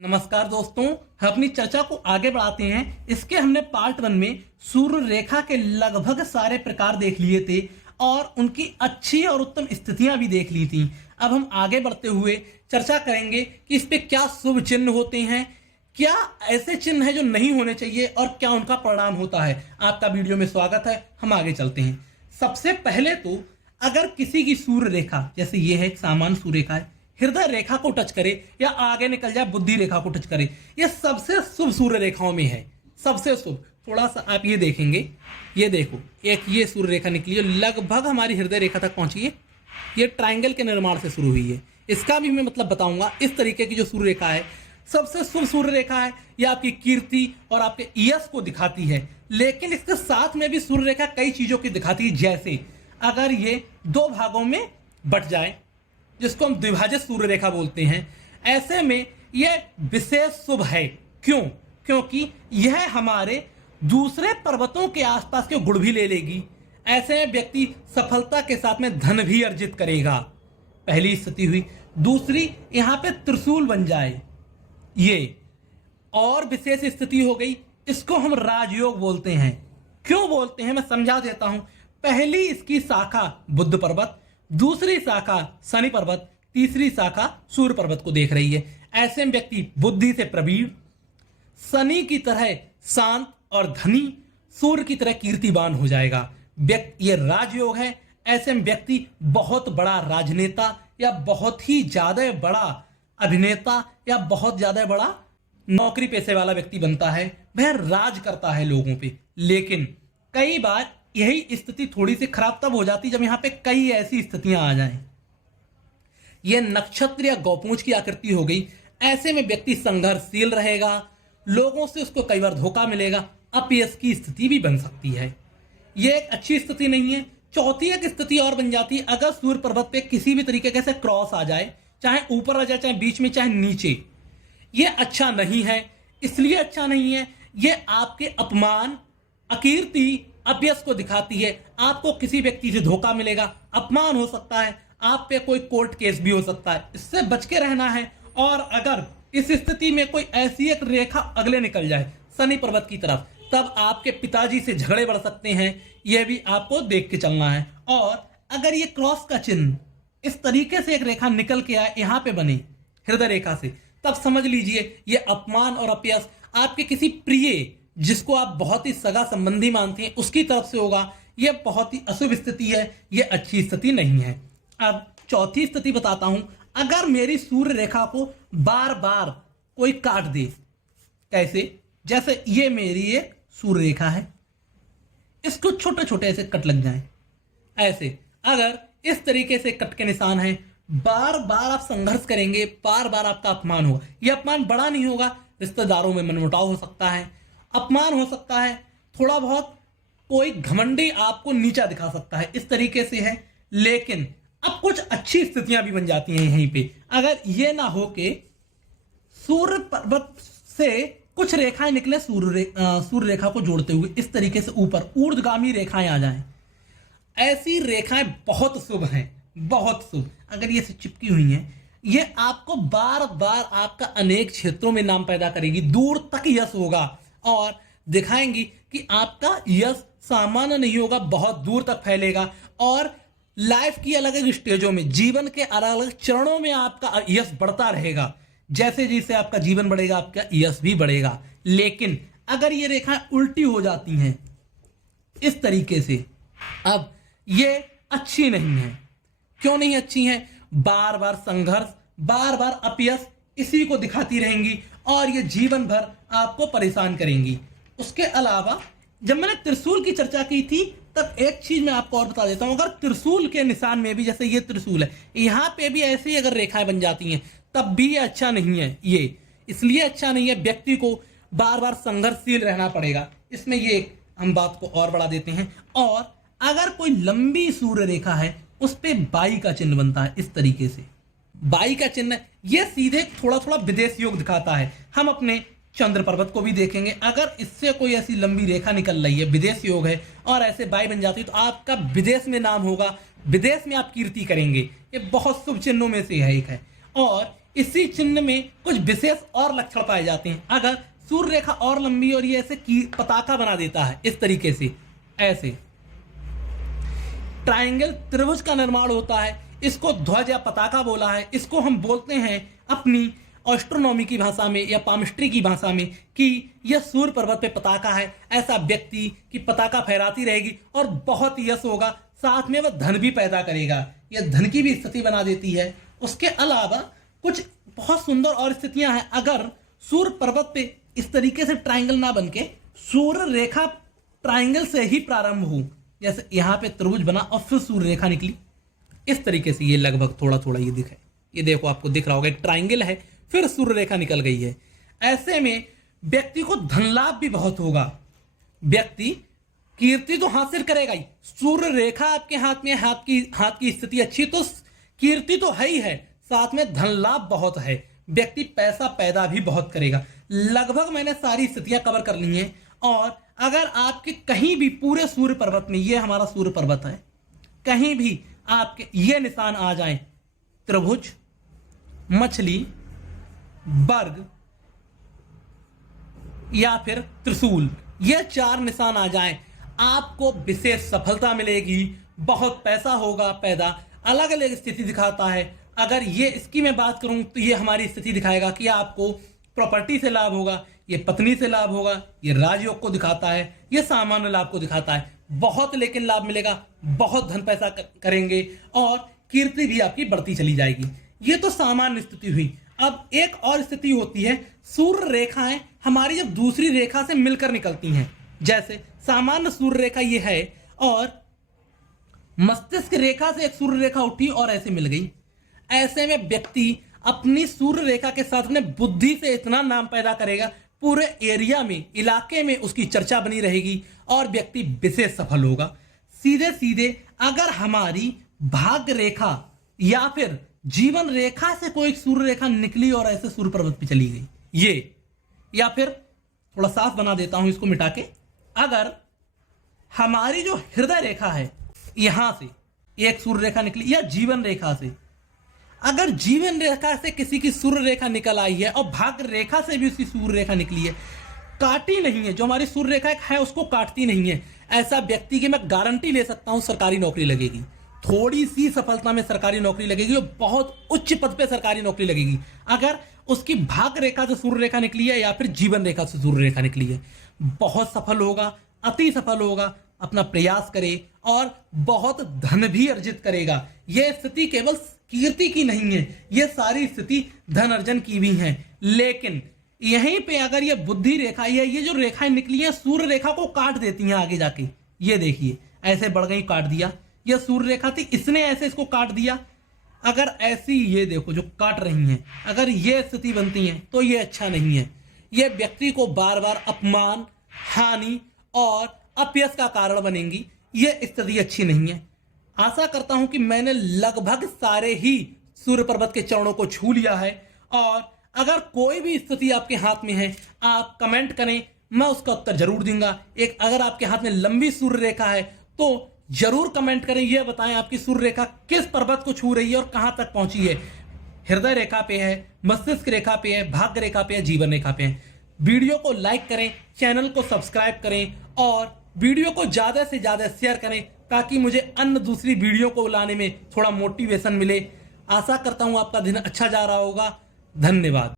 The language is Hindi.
नमस्कार दोस्तों, हम अपनी चर्चा को आगे बढ़ाते हैं। इसके हमने पार्ट 1 में सूर्य रेखा के लगभग सारे प्रकार देख लिए थे और उनकी अच्छी और उत्तम स्थितियां भी देख ली थी। अब हम आगे बढ़ते हुए चर्चा करेंगे कि इस पे क्या शुभ चिन्ह होते हैं, क्या ऐसे चिन्ह हैं जो नहीं होने चाहिए और क्या उनका परिणाम होता है। आपका वीडियो में स्वागत है। हम आगे चलते हैं। सबसे पहले तो अगर किसी की सूर्य रेखा, जैसे ये है एक सामान्य सूर्य रेखा है, हृदय रेखा को टच करे या आगे निकल जाए बुद्धि रेखा को टच करे, ये सबसे शुभ सूर्य रेखाओं में है। सबसे शुभ। थोड़ा सा आप ये देखेंगे, ये देखो एक ये सूर्य रेखा निकली है, लगभग हमारी हृदय रेखा तक पहुंची है। ये ट्रायंगल के निर्माण से शुरू हुई है। इसका भी मैं मतलब बताऊंगा। इस तरीके की जो सूर्य रेखा है सबसे शुभ सूर्य रेखा है। ये आपकी कीर्ति और आपके यश को दिखाती है। लेकिन इसके साथ में भी सूर्य रेखा कई चीजों की दिखाती है, जैसे अगर ये दो भागों में बट जाए, जिसको हम द्विभाजित सूर्य रेखा बोलते हैं, ऐसे में यह विशेष शुभ है। क्यों? क्योंकि यह हमारे दूसरे पर्वतों के आसपास के गुण भी ले लेगी। ऐसे में व्यक्ति सफलता के साथ में धन भी अर्जित करेगा। पहली स्थिति हुई। दूसरी, यहां पे त्रिशूल बन जाए, ये और विशेष स्थिति हो गई। इसको हम राजयोग बोलते हैं। क्यों बोलते हैं मैं समझा देता हूं। पहली इसकी शाखा बुध पर्वत, दूसरी शाखा शनि पर्वत, तीसरी शाखा सूर्य पर्वत को देख रही है। ऐसे में व्यक्ति बुद्धि से प्रवीण, शनि की तरह शांत और धनी, सूर्य की तरह कीर्तिवान हो जाएगा। ये राजयोग है। ऐसे में व्यक्ति बहुत बड़ा राजनेता या बहुत ही ज्यादा बड़ा अभिनेता या बहुत ज्यादा बड़ा नौकरी पेशे वाला व्यक्ति बनता है। वह राज करता है लोगों पे। लेकिन कई बार यही स्थिति थोड़ी सी खराब तब हो जाती जब यहां पे कई ऐसी स्थितियां आ जाएं। यह नक्षत्र या गौपूंछ की आकृति हो गई। ऐसे में व्यक्ति संघर्षशील रहेगा, लोगों से उसको कई बार धोखा मिलेगा, अपयश की स्थिति भी बन सकती है। यह एक अच्छी स्थिति नहीं है। चौथी एक स्थिति और बन जाती है, अगर सूर्य पर्वत पे किसी भी तरीके से क्रॉस आ जाए, चाहे ऊपर आ जाए, चाहे बीच में, चाहे नीचे। यह अच्छा नहीं है। इसलिए अच्छा नहीं है, यह आपके अपमान, अकीर्ति, अपयश को दिखाती है। आपको किसी व्यक्ति से धोखा मिलेगा, अपमान हो सकता है, आप पे कोई कोर्ट केस भी हो सकता है। इससे बच के रहना है। और अगर इस स्थिति में कोई ऐसी एक रेखा अगले निकल जाए शनि पर्वत की तरफ, तब आपके पिताजी से झगड़े बढ़ सकते हैं। यह भी आपको देख के चलना है। और अगर ये क्रॉस का चिन्ह इस तरीके से एक रेखा निकल के आए, यहां पे बने हृदय रेखा से, तब समझ लीजिए ये अपमान और अपयश आपके किसी प्रिय, जिसको आप बहुत ही सगा संबंधी मानते हैं, उसकी तरफ से होगा। यह बहुत ही अशुभ स्थिति है। यह अच्छी स्थिति नहीं है। अब चौथी स्थिति बताता हूं। अगर मेरी सूर्य रेखा को बार बार कोई काट दे, कैसे? जैसे ये मेरी एक सूर्य रेखा है, इसको छोटे छोटे ऐसे कट लग जाएं, ऐसे अगर इस तरीके से कट के निशान है, बार बार आप संघर्ष करेंगे, बार बार आपका अपमान होगा। यह अपमान बड़ा नहीं होगा, रिश्तेदारों में मनमुटाव हो सकता है, अपमान हो सकता है, थोड़ा बहुत कोई घमंडी आपको नीचा दिखा सकता है, इस तरीके से है। लेकिन अब कुछ अच्छी स्थितियां भी बन जाती हैं यहीं पे। अगर ये ना हो कि सूर्य पर्वत से कुछ रेखाएं निकले सूर्य रेखा को जोड़ते हुए, इस तरीके से ऊपर ऊर्ध्वगामी रेखाएं आ जाएं, ऐसी रेखाएं बहुत शुभ हैं, बहुत शुभ। अगर ये चिपकी हुई हैं, ये आपको बार बार आपका अनेक क्षेत्रों में नाम पैदा करेगी, दूर तक यश होगा और दिखाएंगी कि आपका यश सामान्य नहीं होगा, बहुत दूर तक फैलेगा। और लाइफ की अलग अलग स्टेजों में, जीवन के अलग अलग चरणों में आपका यश बढ़ता रहेगा। जैसे जैसे आपका जीवन बढ़ेगा, आपका यश भी बढ़ेगा। लेकिन अगर ये रेखाएं उल्टी हो जाती हैं इस तरीके से, अब ये अच्छी नहीं है। क्यों नहीं अच्छी हैं? बार बार संघर्ष, बार बार अपयश इसी को दिखाती रहेंगी और ये जीवन भर आपको परेशान करेंगी। उसके अलावा जब मैंने त्रिशूल की चर्चा की थी, तब एक चीज मैं आपको और बता देता हूं। अगर त्रिशूल के निशान में भी, जैसे ये त्रिशूल है, यहां पे भी ऐसी अगर रेखाएं बन जाती हैं, तब भी अच्छा नहीं है। ये इसलिए अच्छा नहीं है, व्यक्ति को बार बार संघर्षशील रहना पड़ेगा। इसमें ये हम बात को और बढ़ा देते हैं। और अगर कोई लंबी सूर्य रेखा है, उस पे बाई का चिन्ह बनता है इस तरीके से। बाई का चिन्ह ये सीधे थोड़ा थोड़ा विदेश योग दिखाता है। हम अपने चंद्र पर्वत को भी देखेंगे, अगर इससे कोई ऐसी लंबी रेखा निकल रही है, विदेश योग है, और ऐसे बाई बन जाती है, तो आपका विदेश में नाम होगा, विदेश में आप कीर्ति करेंगे। ये बहुत शुभ चिन्हों में से है एक है। और इसी चिन्ह में कुछ विशेष और लक्षण पाए जाते हैं। अगर सूर्य रेखा और लंबी और ये ऐसे की पताका बना देता है इस तरीके से, ऐसे ट्रायंगल त्रिभुज का निर्माण होता है, इसको ध्वज या पताका बोला है। इसको हम बोलते हैं अपनी एस्ट्रोनॉमी की भाषा में या पामिस्ट्री की भाषा में कि यह सूर्य पर्वत पे पताका है। ऐसा व्यक्ति की पताका फहराती रहेगी और बहुत यश होगा, साथ में वह धन भी पैदा करेगा, यह धन की भी स्थिति बना देती है। उसके अलावा कुछ बहुत सुंदर और स्थितियां हैं। अगर सूर्य पर्वत पे इस तरीके से ट्रायंगल ना बनके सूर्य रेखा ट्रायंगल से ही प्रारंभ हो, जैसे यहाँ पे त्रिभुज बना और फिर सूर्य रेखा निकली इस तरीके से, ये लगभग थोड़ा थोड़ा ये दिखे, ये देखो आपको दिख रहा होगा, एक ट्रायंगल है फिर सूर्य रेखा निकल गई है। ऐसे में व्यक्ति को धन लाभ भी बहुत होगा, व्यक्ति कीर्ति तो हासिल करेगा ही। सूर्य रेखा आपके हाथ में, हाथ की स्थिति अच्छी तो कीर्ति तो है ही है, साथ में धन लाभ बहुत है, व्यक्ति पैसा पैदा भी बहुत करेगा। लगभग मैंने सारी स्थितियां कवर कर ली हैं। और अगर आपके कहीं भी पूरे सूर्य पर्वत में, ये हमारा सूर्य पर्वत है, कहीं भी आपके ये निशान आ जाए, त्रिभुज, मछली, वर्ग या फिर त्रिशूल, ये 4 निशान आ जाएं, आपको विशेष सफलता मिलेगी, बहुत पैसा होगा पैदा। अलग अलग स्थिति दिखाता है। अगर ये इसकी मैं बात करूं तो ये हमारी स्थिति दिखाएगा कि आपको प्रॉपर्टी से लाभ होगा, ये पत्नी से लाभ होगा, ये राजयोग को दिखाता है, ये सामान्य लाभ को दिखाता है। बहुत लेकिन लाभ मिलेगा, बहुत धन पैसा करेंगे और कीर्ति भी आपकी बढ़ती चली जाएगी। ये तो सामान्य स्थिति हुई। अब एक और स्थिति होती है, सूर्य रेखाएं हमारी जब दूसरी रेखा से मिलकर निकलती हैं, जैसे सामान्य सूर्य रेखा ये है और मस्तिष्क रेखा से एक सूर्य रेखा उठी और ऐसे मिल गई। ऐसे में व्यक्ति अपनी सूर्य रेखा के साथ में बुद्धि से इतना नाम पैदा करेगा, पूरे एरिया में, इलाके में उसकी चर्चा बनी रहेगी और व्यक्ति विशेष सफल होगा। सीधे सीधे अगर हमारी भाग्य रेखा या फिर जीवन रेखा से कोई सूर्य रेखा निकली और ऐसे सूर्य पर्वत पे चली गई, ये, या फिर थोड़ा साफ बना देता हूं इसको मिटा के, अगर हमारी जो हृदय रेखा है यहां से एक सूर्य रेखा निकली या जीवन रेखा से, अगर जीवन रेखा से किसी की सूर्य रेखा निकल आई है और भाग्य रेखा से भी उसकी सूर्य रेखा निकली है, काटी नहीं है, जो हमारी सूर्य रेखा है उसको काटती नहीं है, ऐसा व्यक्ति की मैं गारंटी ले सकता हूं सरकारी नौकरी लगेगी, थोड़ी सी सफलता में सरकारी नौकरी लगेगी और बहुत उच्च पद पे सरकारी नौकरी लगेगी। अगर उसकी भाग्य रेखा से सूर्य रेखा निकली है या फिर जीवन रेखा से सूर्य रेखा निकली है, बहुत सफल होगा, अति सफल होगा, अपना प्रयास करे और बहुत धन भी अर्जित करेगा। यह स्थिति केवल कीर्ति की नहीं है, यह सारी स्थिति धन अर्जन की भी है। लेकिन यहीं पे अगर ये बुद्धि रेखा, ये जो रेखाएं निकली हैं सूर्य रेखा को काट देती हैं आगे जाके, ये देखिए ऐसे बढ़ गई, काट दिया, यह सूर्य रेखा थी, इसने ऐसे इसको काट दिया। अगर ऐसी ये देखो जो काट रही हैं, अगर ये स्थिति बनती है तो ये अच्छा नहीं है, ये व्यक्ति को बार बार अपमान, हानि और अपयश का कारण बनेंगी, ये स्थिति अच्छी नहीं है। आशा करता हूं कि मैंने लगभग सारे ही सूर्य पर्वत के चरणों को छू लिया है और अगर कोई भी स्थिति आपके हाथ में है आप कमेंट करें, मैं उसका उत्तर जरूर दूंगा। एक अगर आपके हाथ में लंबी सूर्य रेखा है तो जरूर कमेंट करें, यह बताएं आपकी सूर्य रेखा किस पर्वत को छू रही है और कहां तक पहुंची है, हृदय रेखा पे है, मस्तिष्क रेखा पे है, भाग्य रेखा पे है, जीवन रेखा पे है। वीडियो को लाइक करें, चैनल को सब्सक्राइब करें और वीडियो को ज्यादा से ज्यादा शेयर करें ताकि मुझे अन्य दूसरी वीडियो को लाने में थोड़ा मोटिवेशन मिले। आशा करता हूं आपका दिन अच्छा जा रहा होगा। धन्यवाद।